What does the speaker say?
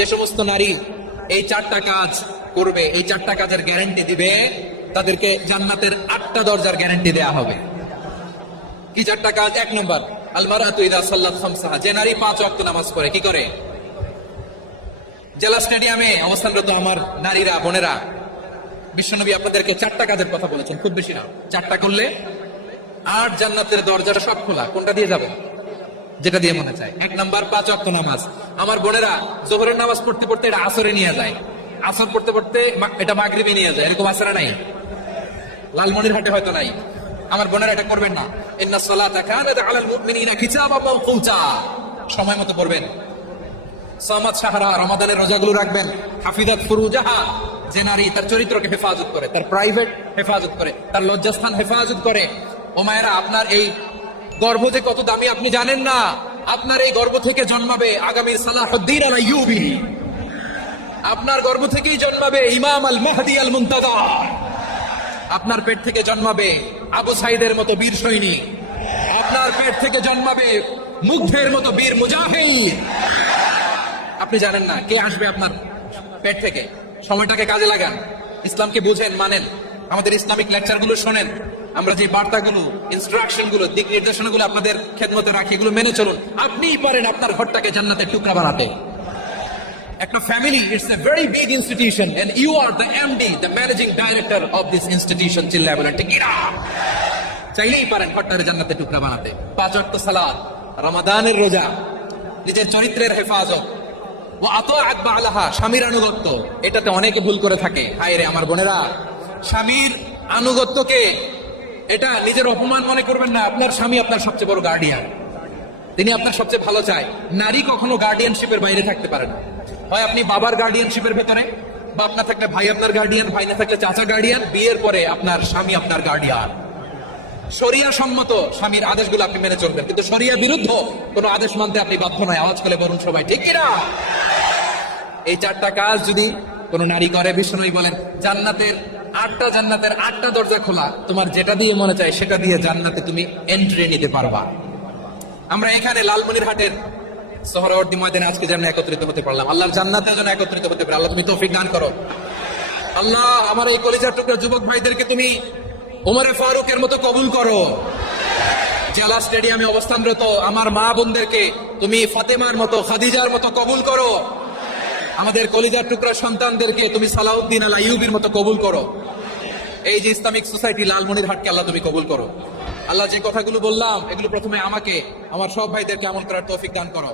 যে সমস্ত নারী এই 4টা কাজ করবে, এই 4টা কাজের গ্যারান্টি দিবে, তাদেরকে জান্নাতের 8টা দরজার গ্যারান্টি দেয়া হবে। কি 4টা কাজ? 1 নম্বর, আল মারাতু ইযা সাল্লাত খামসাহা, যে নারী 5 ওয়াক্ত নামাজ পড়ে। কি করে? জেলা স্টেডিয়ামে অবস্থানরত আমার নারীরা, বোনেরা, বিশ্বনবী আপনাদেরকে 4টা কাজের কথা বলেছেন, খুব বেশি না। 4টা করলে 8 জান্নাতের দরজাটা সব খোলা। কোনটা দিয়ে যাবে? যেটা দিয়ে মনে চায়। 1 নাম্বার 5 ওয়াক্ত নামাজ। আমার বোনেরা যোহরের নামাজ পড়তে পড়তে এটা আসরে নিয়ে যায়, আসর পড়তে পড়তে এটা মাগরিবে নিয়ে যায়। এরকম আসরে নাই? লালমনিরহাটে হয়তো নাই। আমার বোনেরা এটা করবেন না। ইন্নাস সালাতা কানাত আলাল মুমিনিনা কিতাবাম মাওকুতা, সময় মতো পড়বেন। সামাত শাহরা, রমাদানের রোজাগুলো রাখবেন। হাফিজাত ফুরুজাহা, যে নারী তার চরিত্রকে হেফাজত করে, তার প্রাইভেট হেফাজত করে, তার লজ্জাস্থান হেফাজত করে। ও মায়েরা, আপনার এই গর্ভ যে কত দামি আপনি জানেন না। আপনার এই গর্ভ থেকে জন্মাবে আগামী সালাহুদ্দিন আল আইয়ুবী। আপনার গর্ভ থেকেই জন্মাবে ইমাম আল মাহদি আল মুনতাযর। আপনার পেট থেকে জন্মাবে আবু সাইদের মতো বীর সৈনিক। আপনার পেট থেকে জন্মাবে মুগ্ধের মতো বীর মুজাহিদ। আপনি জানেন না কে আসবে আপনার পেট থেকে। সময়টাকে কাজে লাগান, ইসলামকে বুঝেন, মানেন, আমাদের ইসলামিক লেকচারগুলো শোনেন। আমরা যে বার্তাগুলো, ইনস্ট্রাকশনগুলো, দিক নির্দেশনাগুলো আপনাদের খেদমতে রাখি, এগুলো মেনে চলুন। আপনিই পারেন আপনার ঘরটাকে জান্নাতের টুকরা বানাতে। একটা family, it's a very big institution and you are the MD, the managing director of this institution. চিল্লায় বলেন ঠিক কিনা? চাইলেই পারেন ঘরটাকে জান্নাতের টুকরা বানাতে। 5 ওয়াক্ত সালাত, রমাদানের রোজা, নিজের চরিত্রের হেফাজত, ও আতাআত বালাহা, স্বামীর আনুগত্য। এটাতে অনেকে ভুল করে থাকে। হায় রে আমার বোনেরা, স্বামীর আনুগত্যকে এটা নিজের অপমান মনে করবেন না। আপনার স্বামী আপনার সবচেয়ে বড় গার্ডিয়ান, তিনি আপনার সবচেয়ে ভালো চায়। নারী কখনো গার্ডিয়ানশিপের বাইরে থাকতে পারে না। হয় আপনি বাবার গার্ডিয়ানশিপের ভেতরে, বা আপনার থাকলে ভাই আপনার গার্ডিয়ান, ভাই না থাকলে চাচা গার্ডিয়ান, বিয়ের পরে আপনার স্বামী আপনার গার্ডিয়ান। শরিয়া সম্মত স্বামীর আদেশগুলো আপনি মেনে চলবেন, কিন্তু শরিয়া বিরুদ্ধ কোন আদেশ মানতে আপনি বাধ্য নয়। আওয়াজ করে বলুন সবাই ঠিক কিনা? এই 4টা কাজ যদি কোন নারী করে, বিশ্বনবী বলেন জান্নাতের 8টা দরজা খোলা। তোমার যেটা দিয়ে মনে চায় সেটা দিয়ে জান্নাতে তুমি এন্ট্রি নিতে পারবা। আমরা এখানে লালমনিরহাটের সোহরাওয়ার্দী ময়দানে আজকে যেন একত্রিত হতে পারলাম, আল্লাহর জান্নাতের জন্য একত্রিত হতে পারে। আল্লাহ তুমি তৌফিক দান করো। আল্লাহ আমার এই কলিজার টুকরা যুবক ভাইদেরকে তুমি ওমরে ফারুকের মতো কবুল করো। জেলা স্টেডিয়ামে অবস্থানরত আমার মা বোনদেরকে তুমি ফাতেমার মতো, খাদিজার মতো কবুল করো। আমাদের কলিজার টুকরা সন্তানদেরকে তুমি সালাউদ্দিন আল আইয়ুবীর মতো কবুল করো। এই যে ইসলামিক সোসাইটি লালমনিরহাটকে আল্লাহ তুমি কবুল করো। আল্লাহ যে কথাগুলো বললাম এগুলো প্রথমে আমাকে, আমার সব ভাইদেরকে আমল করার তৌফিক দান করো।